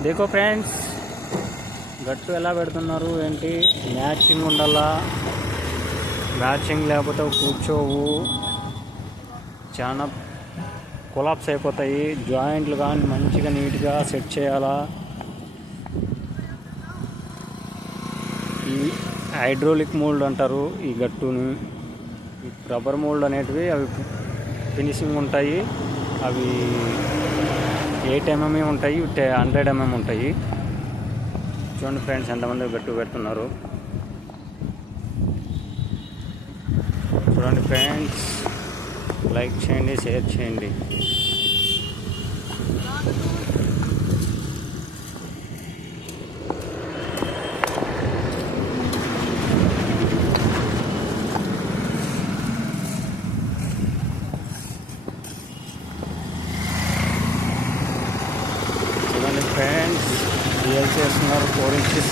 देखो ఫ్రెండ్స్ గట్టు ఎలా పెడుతున్నారు ఏంటి మ్యాచింగ్ ఉండాలా మ్యాచింగ్ లేకపోతే కూర్చోవు చాలా కొలాప్స్ అయిపోతాయి జాయింట్లు కానీ మంచిగా నీట్గా సెట్ చేయాలా ఈ హైడ్రోలిక్ మోల్డ్ అంటారు ఈ గట్టుని రబ్బర్ మోల్డ్ అనేటివి అవి ఫినిషింగ్ ఉంటాయి అవి 8 mm ఉంటాయి 100 mm ఉంటాయి చూడండి ఫ్రెండ్స్ ఎంతమంది గట్టు పెడుతున్నారు చూడండి ఫ్రెండ్స్ లైక్ చేయండి షేర్ చేయండి చూడండి ఫ్రెండ్స్ రియల్ చేస్తున్నారు 4 inches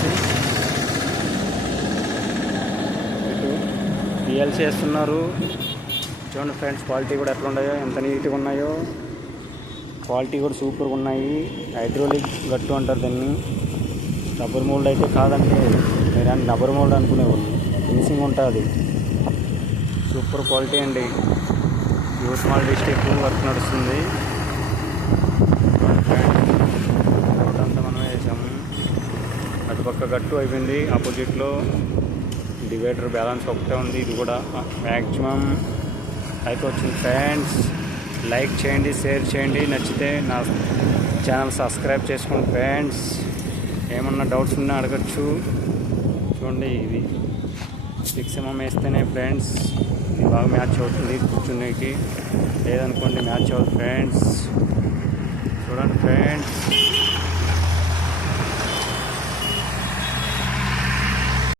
రియల్ చేస్తున్నారు చూడండి ఫ్రెండ్స్ క్వాలిటీ కూడా ఎట్లా ఉన్నాయో ఎంత నీట్గా ఉన్నాయో క్వాలిటీ కూడా సూపర్గా ఉన్నాయి హైడ్రోలిక్ గట్టు అంటారు దాన్ని రబ్బర్ మోల్డ్ అయితే కాదంటే మీరు రబ్బర్ మోల్డ్ అనుకునేవాళ్ళు ఫినిషింగ్ ఉంటుంది సూపర్ క్వాలిటీ అండి యూస్మాల్ డిస్ట్రిక్ట్ వర్క్ నడుస్తుంది రోడ్ అంతా మనం వేసాము అటుపక్క గట్టు అయిపోయింది ఆపోజిట్లో డివైడర్ బ్యాలెన్స్ ఒకటే ఉంది ఇది కూడా మ్యాక్సిమం అయితే వచ్చింది ఫ్రెండ్స్ లైక్ చేయండి షేర్ చేయండి నచ్చితే నా ఛానల్ సబ్స్క్రైబ్ చేసుకోండి ఫ్రెండ్స్ ఏమన్నా డౌట్స్ ఉన్నా అడగచ్చు చూడండి ఇది 6 mm వేస్తేనే ఫ్రెండ్స్ ఇది బాగా మ్యాచ్ అవుతుంది కూర్చునేకి లేదనుకోండి మ్యాచ్ అవుతుంది ఫ్రెండ్స్ చూడండి ఫ్రెండ్స్